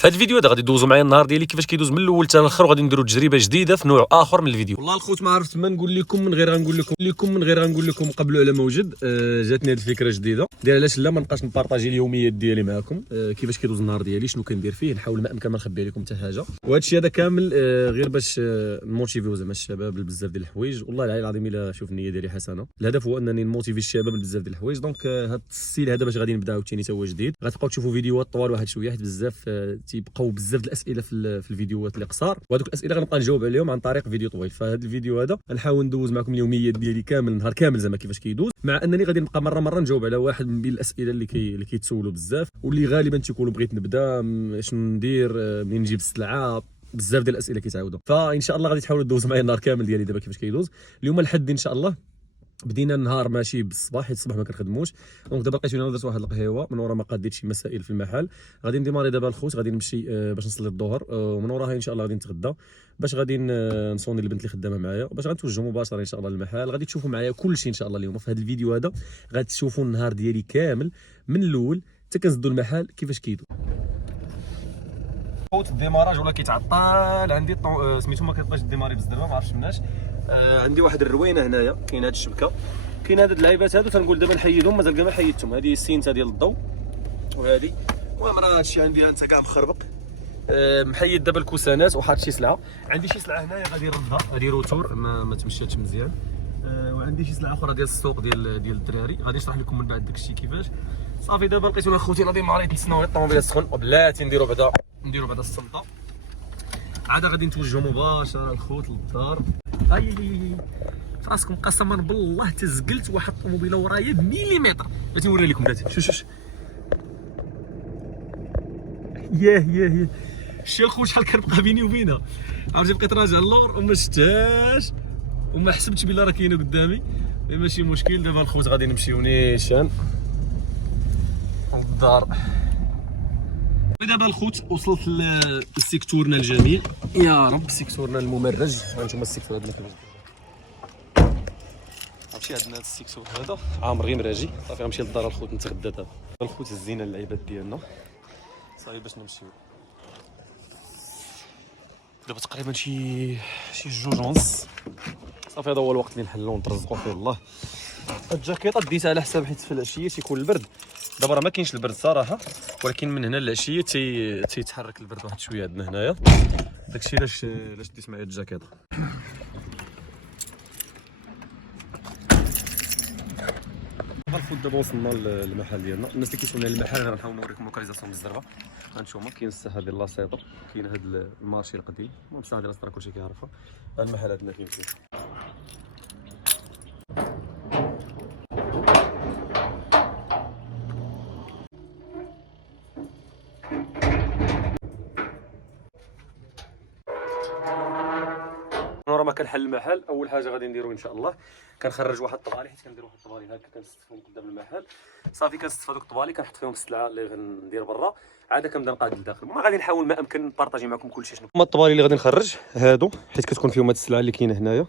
في هذا الفيديو هذا غادي دوزوا معايا النهار ديالي كيفاش كيدوز من الاول حتى الاخر، وغادي نديروا تجربه جديده في نوع اخر من الفيديو. والله الخوت ما عرفت ما نقول لكم من غير غنقول لكم قبلوا على موجد. جاتني هذه الفكره جديده ديال علاش لا ما نبقاش نبارطاجي اليوميات ديالي معكم. كيفاش كيدوز النهار ديالي، شنو كندير فيه، نحاول ما امكن ما نخبي عليكم حتى حاجه. وهذا الشيء هذا كامل غير باش نموتيفيو زعما الشباب بزاف ديال الحوايج. والله العلي العظيم الا شوف النيه ديالي حسنه، الهدف هو انني نموتيفي الشباب بزاف ديال الحوايج. دونك هذا الستيل هذا باش غادي نبدا عاوتاني تا هو جديد. غتبقاو تشوفوا فيديوهات طوال واحد شويه حيت بزاف تيبقاو بزاف الاسئله في الفيديوهات اللي قصار، وهذوك الاسئله غنبقى نجاوب عليهم عن طريق فيديو طويل. فهذا الفيديو هذا غنحاول ندوز معكم اليوميات ديالي كامل، نهار كامل زعما كيفاش كيدوز، مع انني غادي نبقى مره نجاوب على واحد من بين الاسئله اللي كيتسولوا بزاف، واللي غالبا تيكونوا بغيت نبدا شنو ندير منين نجيب السلعه، بزاف ديال الاسئله كيتعاودوا. فان شاء الله غادي تحاولوا تدوزوا معايا النهار كامل ديالي دابا كيفاش كيدوز. اليوم الحد ان شاء الله بدينا النهار ماشي بالصباح حيت الصباح ما كنخدموش. دونك دابا لقيتوني درت واحد القهيوه من ورا ما قاديت شي مسائل في المحل. غادي نديماري دابا الخوت، غادي نمشي باش نصلي الظهر، ومن وراها ان شاء الله غادي نتغدى باش غادي نصوني البنت اللي خدامه معايا باش غنتوجهوا مباشره ان شاء الله للمحل. غادي تشوفوا معايا كلشي ان شاء الله اليوم في هذا الفيديو هذا. غادي تشوفوا النهار ديالي كامل من الاول حتى كنزدوا المحل كيفاش كيدوز. صوت الديماراج ولا كيتعطل عندي سميتو ما كيبقاش الديماري بزاف، ما عرفتش مناش. عندي واحد الروينه هنايا، كاين هاد الشبكه، كاين هاد اللعيبات هادو تنقول دابا نحيدهم، مازال كاع ما حيدتهم. هذه السينتا ديال الضوء وهذه، المهم راه هادشي عندي انت كاع مخربق. محيد دابا الكوسانات وحاط شي سلعه. عندي شي سلعه هنايا غادي نردها، هذه روتور ما تمشاتش مزيان. وعندي شي سلعه اخرى ديال السوق ديال الدراري، غادي نشرح لكم من بعد داكشي كيفاش. صافي دابا لقيتونا خوتي ناضي معايا نتسناو الطوموبيله تسخن، وبلاتي نديروا بعدا السلطه. عاد غادي نتوجهوا مباشره الخوت للدار. راسكم قسما بالله تزقلت واحد الطوموبيله ورايا بمليمتر. بغيت نوري لكم بلاتي، شوف ياه شتي الخوت شحال كنبقى بيني وبينها. عرفتي بقيت راجع اللور وما شفتهاش وما حسبتش بلي راه كاينه قدامي. ماشي مشكل، دابا الخوت غادي نمشيو نيشان للدار. دابا الخوت وصلت لسيكتورنا الجميل، يا رب سيكتورنا الممرج. هانتوما السيكتور هذا كيفاش غنمشي. عندنا هذا السيكتور هذا عامر غير مراجي. صافي غنمشي للدار الخوت نتغدى. دابا الخوت هزينا اللعيبات ديالنا صافي باش نمشيو. دابا تقريبا شي 2:30 صافي. هذا هو الوقت اللي نحلو ونترزقوا فيه. الله الجاكيطه ديتها على حساب حيت في العشيه تيكون البرد. دابا راه ما كاينش البرد صراحه، ولكن من هنا للعشيه تيتحرك البرد واحد شويه عندنا هنايا. داكشي علاش ديت معايا الجاكيطه. الخوت دابا وصلنا للمحل ديالنا. الناس اللي كيسولوا على المحل انا غنحاول نوريكم لوكاليزاسيون بالزربه. هانتوما كاين الساحه ديال لاصيطو، كاين هذا المارشي القديم، المهم الساحه ديال لاصيطو كلشي كيعرفها. هاد المحل عندنا فين فيه ورا ما كنحل المحل. اول حاجه غادي نديرو ان شاء الله كنخرج واحد الطبالي، حيت كندير واحد الطبالي هكا كنستفهم قدام المحل. صافي كنستف هذوك الطبالي كنحط فيهم السلعه اللي غندير برا، عاد كنبدا نقاد لداخل. ما غادي نحاول ما امكن نبارطاجي معكم كلشي. شنو هما الطبالي اللي غادي نخرج؟ هادو حيت كتكون فيهم هاد السلعه اللي كاينه هنايا،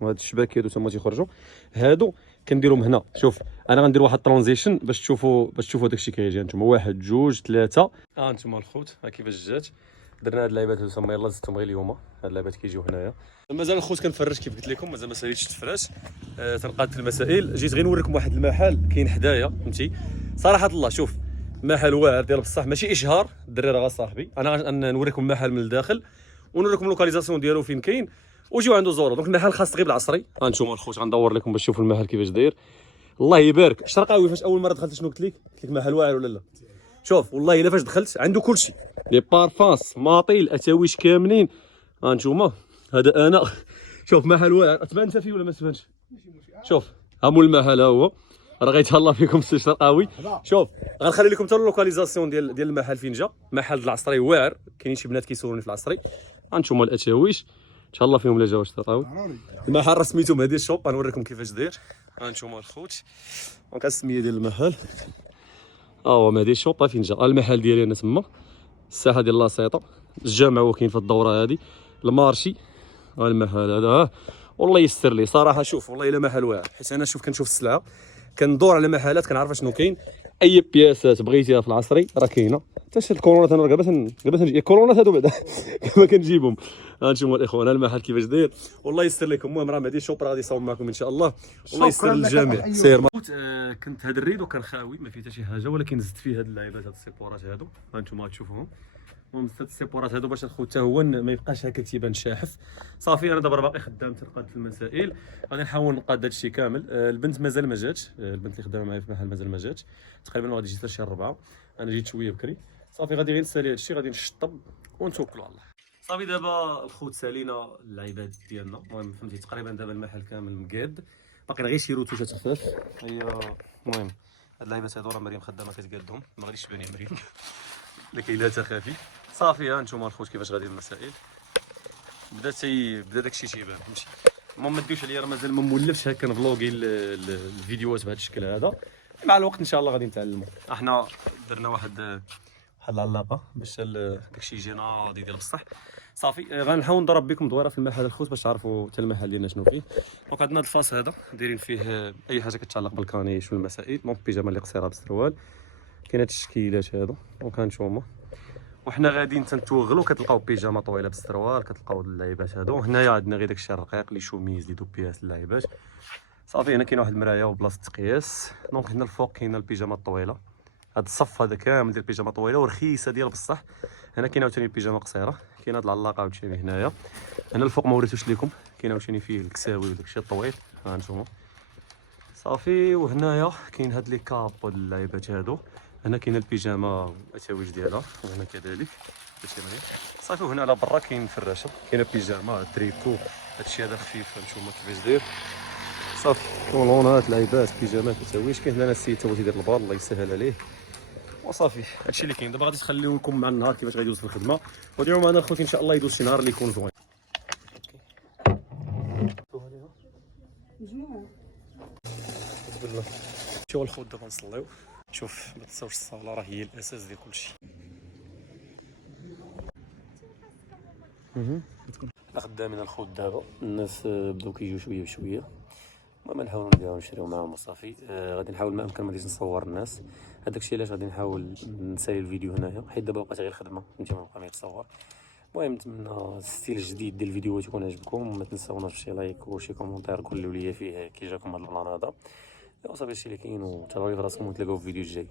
وهاد الشباك هادو تما تيخرجوا. هادو كنديرهم هنا. شوف انا غندير واحد ترانزيشن باش تشوفوا داكشي كيجي. هانتوما 1 2 3. هانتوما الخوت ها كيفاش جات. درنا هاد اللعيبات هادو تما، يلاه زدتهم غير اليوم. هاد اللعيبات كيجيو هنايا. مازال الخوت كنفرج كيف قلت لكم، مازال ما ساليتش التفراش. تنقاد المسائل. جيت غير نوريكم واحد المحل كاين حدايا، فهمتي صراحه الله. شوف محل واعر ديال بصح ماشي اشهار. الدري راه صاحبي. انا نوريكم المحل من الداخل ونوريكم اللوكاليزاسيون ديالو فين كاين، وجيو عنده زورو. دونك المحل خاص غير بالعصري. هانتوما الخوت غندور لكم باش تشوفوا المحل كيفاش داير. الله يبارك. شرقاوي فاش اول مره دخلت شنو قلت لك محل واعر ولا لا؟ شوف والله الا فاش دخلت عنده كلشي، لي بارفانس ماطيل اتاويش كاملين. هانتوما هذا انا. شوف محل واعر. تبان انت فيه ولا ما تبانش؟ شوف ها مول المحل ها هو، راه غيتهلا فيكم السي شرقاوي. شوف غنخلي لكم حتى اللوكاليزاسيون ديال المحل فين جا. محل العصري واعر، كاينين شي بنات كيسولوني في العصري. هانتوما الاتاويش ان شاء الله فيهم لا جاوا شرقاوي. المحل راه سميتو مهدي الشوب، غنوريكم كيفاش داير. هانتوما الخوت دونك السميه ديال المحل هو مهدي الشوب. فين جا المحل ديالي انا تما، الساحه ديال لاصيطو، الجامع هو كاين في الدوره هذه، المارشي المحل هذا. والله يستر لي صراحه. شوف والله الا محل واعر، حيت انا شوف كنشوف السلعه كندور على محلات كنعرف شنو كاين. اي بياسات بغيتيها في العصري راه كاينه. حتى شي الكولونات انا قبل نجي الكولونات هادو بعدا كما كنجيبهم. هانتوما الاخوان المحل كيفاش داير. والله يسر لكم. المهم راه مهدي الشوب راه غادي يصاوب معكم ان شاء الله. والله يسر للجميع. سير كنت هاد الريدو كان خاوي ما فيه حتى شي حاجه، ولكن زدت فيه هاد اللعيبات هاد السيبورات هادو هانتوما غتشوفوهم. المهم زدت السيبورات هادو باش الخوت حتى هو ما يبقاش هكا تيبان شاحف. صافي انا دابا باقي خدام تنقاد في المسائل، غادي نحاول نقاد هادشي كامل. البنت مازال ما جاتش، البنت اللي خدامه معايا في المحل مازال ما جاتش، تقريبا غادي تجي حتى شي 4. انا جيت شويه بكري. صافي غادي غير نسالي هادشي، غادي نشطب ونتوكلوا على الله. صافي دابا الخوت سالينا اللعيبات ديالنا. المهم فهمتي تقريبا دابا المحل كامل مقاد، باقي غير شي روتوشات خفاف. هي المهم هاد اللعيبات هادو راه مريم خدامه كتقادهم، ما غاديش تبان يا مريم لكن لا تخافي. صافي ها نتوما الخوت كيفاش غادي المسائل. بدا داكشي تيبان فهمتي. المهم ما ديوش عليا راه مازال ما مولفش هكا نفلوغي الفيديوهات بهذا الشكل هذا. مع الوقت ان شاء الله غادي نتعلموا. احنا درنا واحد العلاقه باش داكشي يجي ناضي ديال بصح. صافي غنحاول نضرب بكم دويره في المحل الخوت باش تعرفوا حتى المحل ديالنا شنو فيه. دونك عندنا هذا الفاس هذا دايرين فيه اي حاجه كتعلق بالكانيش والمسائل. دونك بيجامه اللي قصيره بالسروال، كاين هاد التشكيلات هادو. دونك هانتوما وحنا غاديين تنتوغلو كتلقاو بيجامه طويله بالسروال، كتلقاو اللعيبات هادو. هنايا عندنا غير داكشي الرقيق لي شوميز لي دوبياس اللعيبات. صافي هنا كاين واحد المرايه وبلاصه تقياس. دونك هنا الفوق كاينه البيجامه الطويله، هاد الصف هذا كامل ديال البيجامه طويله ورخيصه ديال بصح. هنا كاين عاوتاني البيجامه قصيره، كاين هاد العلاقه عاوتاني هنايا. هنا الفوق ما وريتوش لكم، كاين عاوتاني فيه الكساوي وداكشي الطويل ها انتوما. صافي وهنايا كاين هاد لي كاب ود اللعيبات هادو. هنا كاين البيجامه التواج ديالها، وهنا كذلك هادشي مزيان. صافي وهنا على برا كاين فراشه، كاين بيجامه تريكو هادشي هذا خفيف هانتوما كيفاش داير. صافي كولونات لعيبات بيجامات التواج. كاين هنا السيد تا هو تيدير البال الله يسهل عليه. وصافي هادشي اللي كاين. دابا غادي نخليوكم مع النهار كيفاش غيدوز في الخدمه، وديروا معنا الخوت ان شاء الله يدوز شي نهار اللي يكون زوين. بسم الله. شوف الخوت دابا نصليو. شوف ما تنساوش الصلاه راه هي الاساس ديال كلشي. خدامين الخوت دابا، الناس بداو كيجيو شويه بشويه. المهم نحاولوا نبيعو نشريو معاهم وصافي. غادي نحاول ما امكن ما غاديش نصور الناس. هذاك الشيء علاش غادي نحاول نسالي الفيديو هنايا، حيت دابا بقات غير خدمه فهمتي، ما بقى ما يتصور. المهم نتمنى الستيل الجديد ديال الفيديوهات يكون عجبكم. ما تنساوناش بشي لايك وشي كومونتير قولوا لي فيه كي جاكم هذا البلان هذا. وصافي هادشي اللي كاين، وتهلاو في راسكم ونتلاقاو في الفيديو الجاي.